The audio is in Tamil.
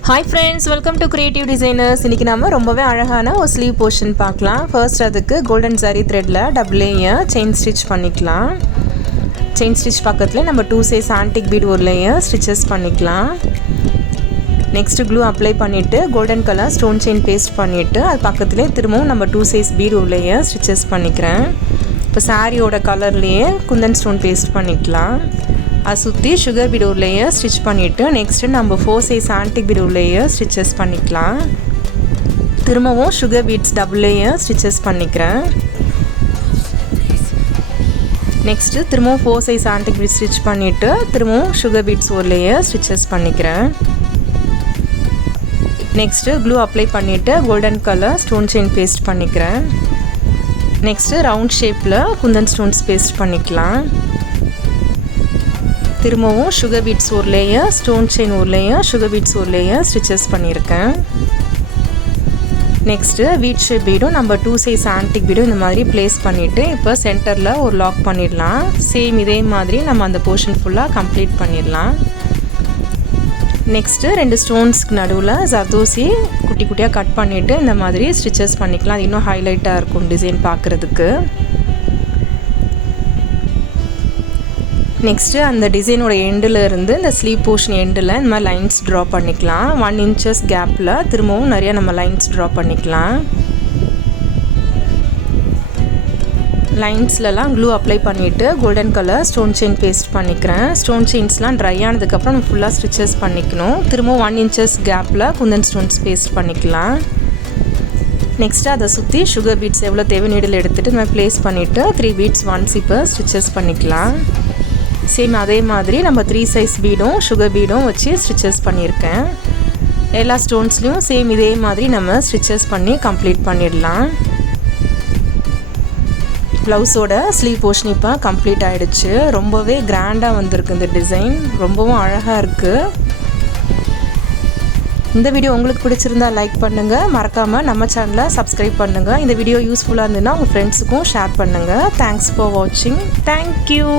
Hi friends, welcome to Creative Designers. இன்னைக்கு நாம ரொம்பவே அழகான ஒரு ஸ்லீவ் போர்ஷன் பார்க்கலாம். ஃபர்ஸ்ட் அதுக்கு கோல்டன் saree threadல டபுள் லேயர் செயின் ஸ்டிட்ச் பண்ணிக்கலாம். செயின் ஸ்டிட்ச் பக்கத்துல நம்ம 2 size antique bead ஒரு லேயர் ஸ்டிச்சஸ் பண்ணிக்கலாம். நெக்ஸ்ட் glue அப்ளை பண்ணிட்டு golden colour stone chain paste பண்ணிட்டு அது பக்கத்துலயே திரும்பவும் நம்ம 2 size bead ஒரு லேயர் ஸ்டிச்சஸ் பண்ணிக்கிறேன். இப்போ சாரியோட கலர்லயே குந்தன் ஸ்டோன் பேஸ்ட் பண்ணிக்கலாம். அது சுற்றி சுகர் பீட் ஒரு லேயர் ஸ்டிச் பண்ணிவிட்டு நெக்ஸ்ட்டு நம்ம 4 size ஆன்டிக் பீட் ஒரு லேயர் ஸ்டிச்சஸ் பண்ணிக்கலாம். திரும்பவும் sugar beads double layer stitches பண்ணிக்கிறேன். நெக்ஸ்ட்டு திரும்பவும் 4 size ஆன்டிக் பீட் ஸ்டிச் பண்ணிவிட்டு திரும்பவும் சுகர் பீட்ஸ் ஒரு லேயர் ஸ்டிச்சஸ் பண்ணிக்கிறேன். நெக்ஸ்ட்டு க்ளூ அப்ளை பண்ணிவிட்டு golden colour stone chain paste பண்ணிக்கிறேன். நெக்ஸ்ட்டு ரவுண்ட் ஷேப்பில் குந்தன் ஸ்டோன்ஸ் பேஸ்ட் பண்ணிக்கலாம். திரும்பவும் சுகர் பீட்ஸ் ஒரு லேயர் ஸ்டோன் செயின் ஒரு லேயர் சுகர் பீட்ஸ் ஒரு லேயர் ஸ்டிச்சஸ் பண்ணியிருக்கேன். நெக்ஸ்ட்டு வீட் ஷேப் பீடும் நம்ம 2 size ஆன்டிக் பீடும் இந்த மாதிரி ப்ளேஸ் பண்ணிவிட்டு இப்போ சென்டரில் ஒரு லாக் பண்ணிடலாம். சேம் இதே மாதிரி நம்ம அந்த போர்ஷன் ஃபுல்லாக கம்ப்ளீட் பண்ணிடலாம். நெக்ஸ்ட்டு 2 ஸ்டோன்ஸ்க்கு நடுவில் ஜர்தோசி குட்டி குட்டியாக கட் பண்ணிவிட்டு இந்த மாதிரி ஸ்டிச்சஸ் பண்ணிக்கலாம். அது இன்னும் ஹைலைட்டாக இருக்கும் டிசைன் பார்க்குறதுக்கு. நெக்ஸ்ட்டு அந்த டிசைனோட எண்டில் இருந்து இந்த ஸ்லீவ் போர்ஷன் எண்டில் இந்த மாதிரி லைன்ஸ் ட்ரா பண்ணிக்கலாம். 1 inches கேப்பில் திரும்பவும் நிறைய நம்ம லைன்ஸ் ட்ரா பண்ணிக்கலாம். லைன்ஸ்லலாம் க்ளூ அப்ளை பண்ணிவிட்டு golden colour stone chain paste பண்ணிக்கிறேன். ஸ்டோன் செயின்ஸ்லாம் ட்ரை ஆனதுக்கப்புறம் நம்ம ஃபுல்லாக ஸ்டிச்சஸ் பண்ணிக்கணும். திரும்பவும் 1 inches கேப்பில் குந்தன் ஸ்டோன்ஸ் பேஸ்ட் பண்ணிக்கலாம். நெக்ஸ்ட்டு அதை சுற்றி சுகர் பீட்ஸ் எவ்வளோ தேவை நீடில் எடுத்துகிட்டு நம்ம ப்ளேஸ் பண்ணிவிட்டு 3 beads 1 zipper ஸ்டிச்சஸ் பண்ணிக்கலாம். சேம் அதே மாதிரி நம்ம 3 size பீடும் சுகர் பீடும் வச்சு ஸ்டிச்சஸ் பண்ணியிருக்கேன். எல்லா ஸ்டோன்ஸ்லேயும் சேம் இதே மாதிரி நம்ம ஸ்டிச்சஸ் பண்ணி கம்ப்ளீட் பண்ணிடலாம். ப்ளவுஸோட ஸ்லீவ் போர்ஷன் இப்போ கம்ப்ளீட் ஆகிடுச்சு. ரொம்பவே கிராண்டாக வந்திருக்கு இந்த டிசைன், ரொம்பவும் அழகாக இருக்குது. இந்த வீடியோ உங்களுக்கு பிடிச்சிருந்தா லைக் பண்ணுங்கள், மறக்காமல் நம்ம சேனலை சப்ஸ்கிரைப் பண்ணுங்கள். இந்த வீடியோ யூஸ்ஃபுல்லாக இருந்ததுன்னா உங்கள் ஃப்ரெண்ட்ஸுக்கும் ஷேர் பண்ணுங்கள். தேங்க்ஸ் ஃபார் வாட்சிங். தேங்க்யூ.